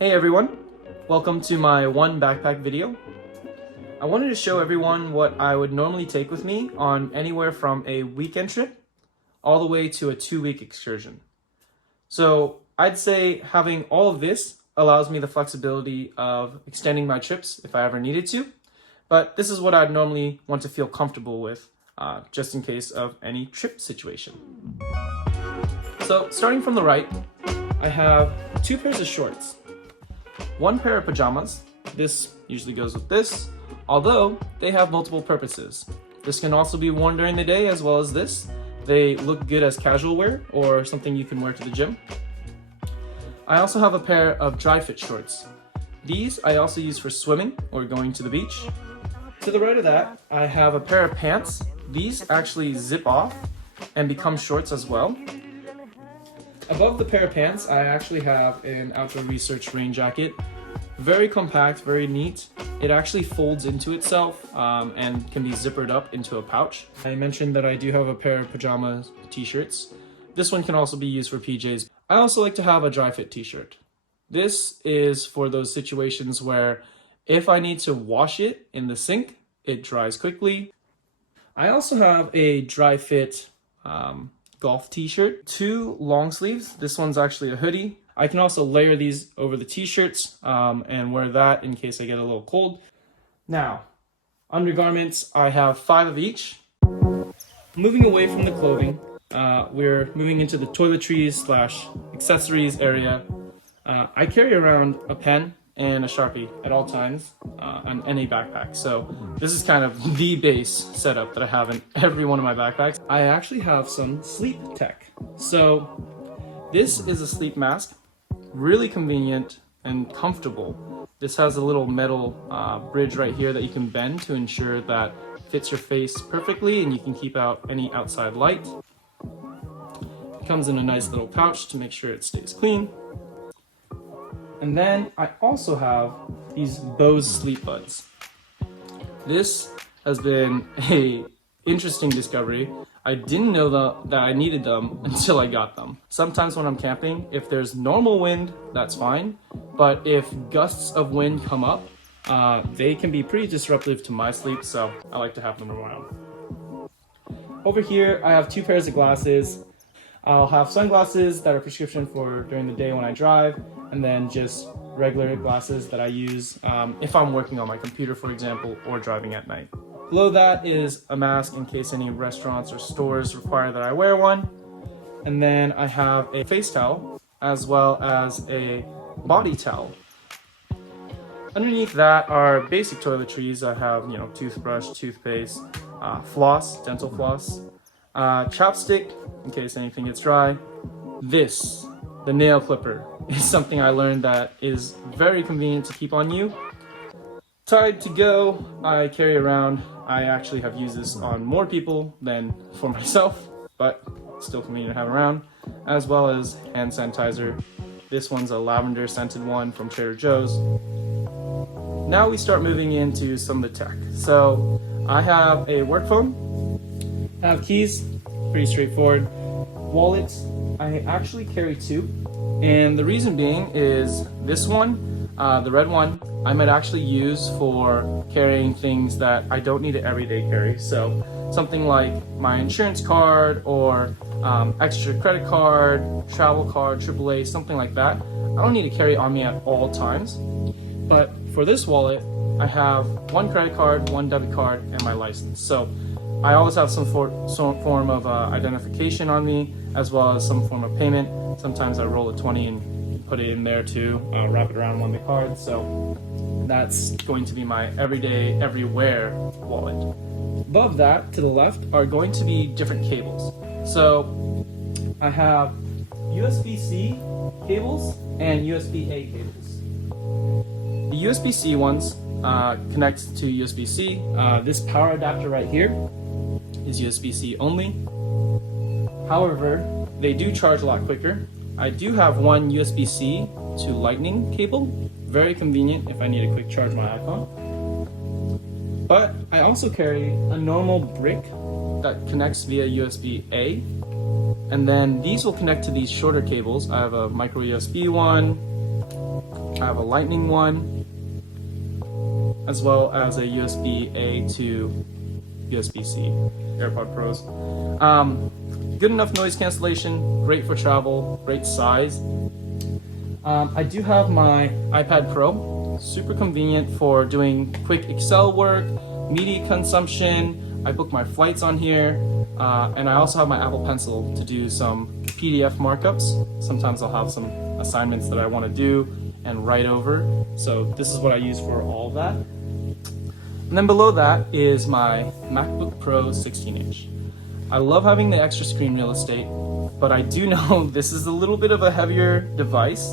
Hey everyone, welcome to my one backpack video. I wanted to show everyone what I would normally take with me on anywhere from a weekend trip all the way to a 2-week excursion. So I'd say having all of this allows me the flexibility of extending my trips if I ever needed to, but this is what I'd normally want to feel comfortable with just in case of any trip situation. So starting from the right, I have 2 pairs of shorts. 1 pair of pajamas, this usually goes with this, although they have multiple purposes. This can also be worn during the day as well as this. They look good as casual wear or something you can wear to the gym. I also have a pair of dry fit shorts. These I also use for swimming or going to the beach. To the right of that, I have a pair of pants. These actually zip off and become shorts as well. Above the pair of pants, I actually have an outdoor research rain jacket. Very compact, very neat. It actually folds into itself and can be zippered up into a pouch. I mentioned that I do have a pair of pajama t-shirts. This one can also be used for PJs. I also like to have a dry fit t-shirt. This is for those situations where if I need to wash it in the sink, it dries quickly. I also have a dry fit golf t-shirt, 2 long sleeves. This one's actually a hoodie. I can also layer these over the t-shirts and wear that in case I get a little cold. Now, undergarments, I have 5 of each. Moving away from the clothing, we're moving into the toiletries / accessories area. I carry around a pen and a Sharpie at all times on any backpack. So this is kind of the base setup that I have in every one of my backpacks. I actually have some sleep tech. So this is a sleep mask, really convenient and comfortable. This has a little metal bridge right here that you can bend to ensure that fits your face perfectly and you can keep out any outside light. It comes in a nice little pouch to make sure it stays clean. And then I also have these Bose sleep buds. This has been a interesting discovery. I didn't know that I needed them until I got them. Sometimes when I'm camping, if there's normal wind, that's fine. But if gusts of wind come up, they can be pretty disruptive to my sleep, so I like to have them around. Over here, I have 2 pairs of glasses. I'll have sunglasses that are prescription for during the day when I drive, and then just regular glasses that I use if I'm working on my computer, for example, or driving at night. Below that is a mask in case any restaurants or stores require that I wear one. And then I have a face towel as well as a body towel. Underneath that are basic toiletries. I have, toothbrush, toothpaste, floss, dental floss, chapstick in case anything gets dry. This, the nail clipper, is something I learned that is very convenient to keep on you. Tied to go, I carry around. I actually have used this on more people than for myself, but still convenient to have around, as well as hand sanitizer. This one's a lavender scented one from Trader Joe's. Now we start moving into some of the tech. So I have a work phone, I have keys, pretty straightforward. Wallets, I actually carry 2, and the reason being is this one, the red one, I might actually use for carrying things that I don't need to everyday carry. So something like my insurance card or extra credit card, travel card, AAA, something like that. I don't need to carry on me at all times. But for this wallet, I have 1 credit card, 1 debit card, and my license. So I always have some form of identification on me, as well as some form of payment. Sometimes I roll a 20 and put it in there too, wrap it around one of the cards. So that's going to be my everyday, everywhere wallet. Above that, to the left, are going to be different cables. So I have USB-C cables and USB-A cables. The USB-C ones connect to USB-C. This power adapter right here is USB-C only. However, they do charge a lot quicker. I do have one USB-C to Lightning cable. Very convenient if I need a quick charge my iPhone. But I also carry a normal brick that connects via USB-A. And then these will connect to these shorter cables. I have a micro USB one, I have a Lightning one, as well as a USB-A to USB-C AirPod Pros. Good enough noise cancellation, great for travel, great size. I do have my iPad Pro, super convenient for doing quick Excel work, media consumption. I book my flights on here, and I also have my Apple Pencil to do some PDF markups. Sometimes I'll have some assignments that I want to do and write over. So this is what I use for all of that. And then below that is my MacBook Pro 16-inch. I love having the extra screen real estate, but I do know this is a little bit of a heavier device.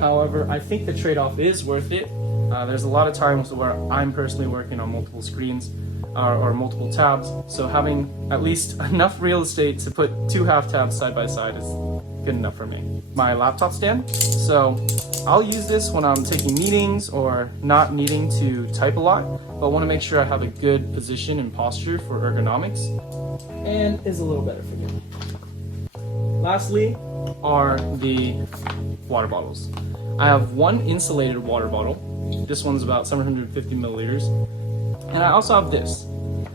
However, I think the trade-off is worth it. There's a lot of times where I'm personally working on multiple screens or multiple tabs, so having at least enough real estate to put two half tabs side by side is good enough for me. My laptop stand, so I'll use this when I'm taking meetings or not needing to type a lot, but want to make sure I have a good position and posture for ergonomics, and is a little better for me. Lastly are the water bottles. I have one insulated water bottle. This one's about 750 milliliters. And I also have this.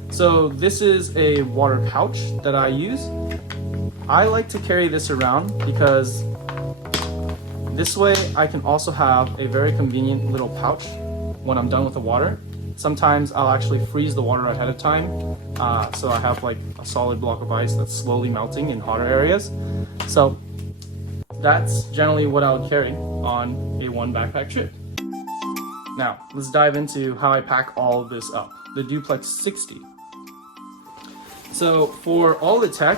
So this is a water pouch that I use. I like to carry this around because this way I can also have a very convenient little pouch when I'm done with the water. Sometimes I'll actually freeze the water ahead of time, so I have like a solid block of ice that's slowly melting in hotter areas. So that's generally what I would carry on a one backpack trip. Now, let's dive into how I pack all of this up. The Duplex 60. So for all the tech,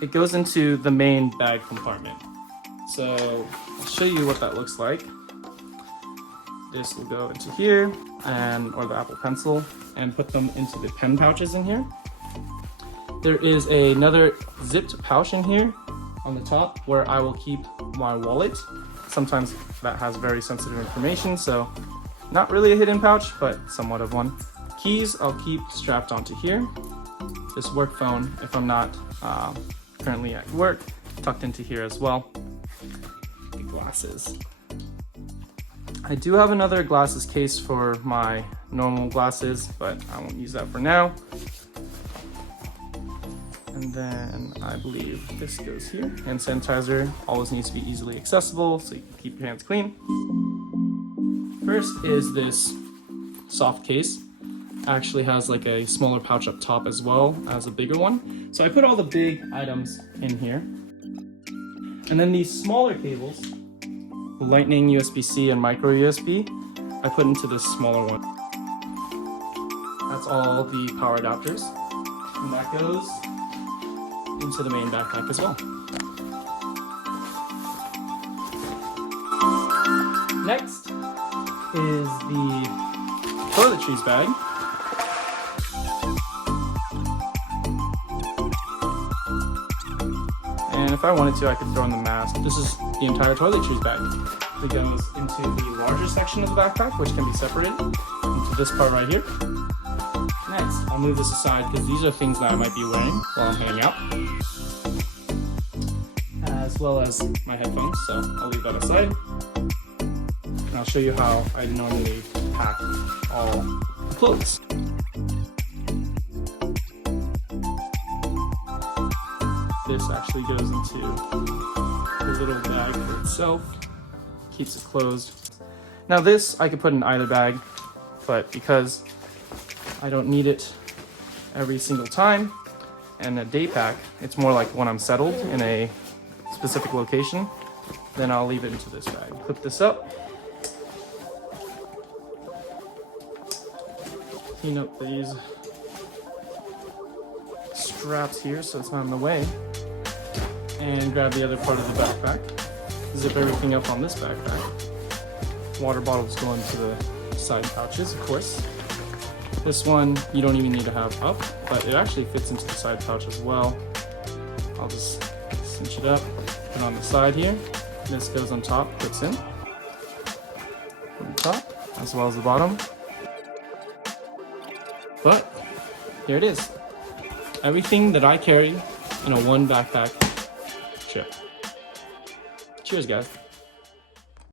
it goes into the main bag compartment. So I'll show you what that looks like. This will go into here, or the Apple Pencil, and put them into the pen pouches in here. There is another zipped pouch in here on the top where I will keep my wallet. Sometimes that has very sensitive information, so not really a hidden pouch, but somewhat of one. Keys I'll keep strapped onto here. This work phone, if I'm not currently at work, tucked into here as well. The glasses. I do have another glasses case for my normal glasses, but I won't use that for now. And then I believe this goes here. Hand sanitizer always needs to be easily accessible so you can keep your hands clean. First is this soft case. Actually has like a smaller pouch up top as well as a bigger one. So I put all the big items in here. And then these smaller cables, Lightning, USB-C, and micro USB, I put into this smaller one. That's all the power adapters. And that goes into the main backpack as well. Next is the toiletries bag. And if I wanted to, I could throw in the mask. This is the entire toiletries bag. It goes into the larger section of the backpack, which can be separated into this part right here. Next, I'll move this aside because these are things that I might be wearing while I'm hanging out, as well as my headphones, so I'll leave that aside. And I'll show you how I normally pack all the clothes. This actually goes into the little bag for itself, keeps it closed. Now this I could put in either bag, but because I don't need it every single time, and a day pack, it's more like when I'm settled in a specific location, then I'll leave it into this bag. Clip this up, clean up these straps here so it's not in the way, and grab the other part of the backpack, zip everything up on this backpack. Water bottles go into the side pouches, of course. This one you don't even need to have up, but it actually fits into the side pouch as well. I'll just cinch it up, put it on the side here. This goes on top, clips in from the top as well as the bottom. But here it is. Everything that I carry in a one backpack trip. Cheers, guys.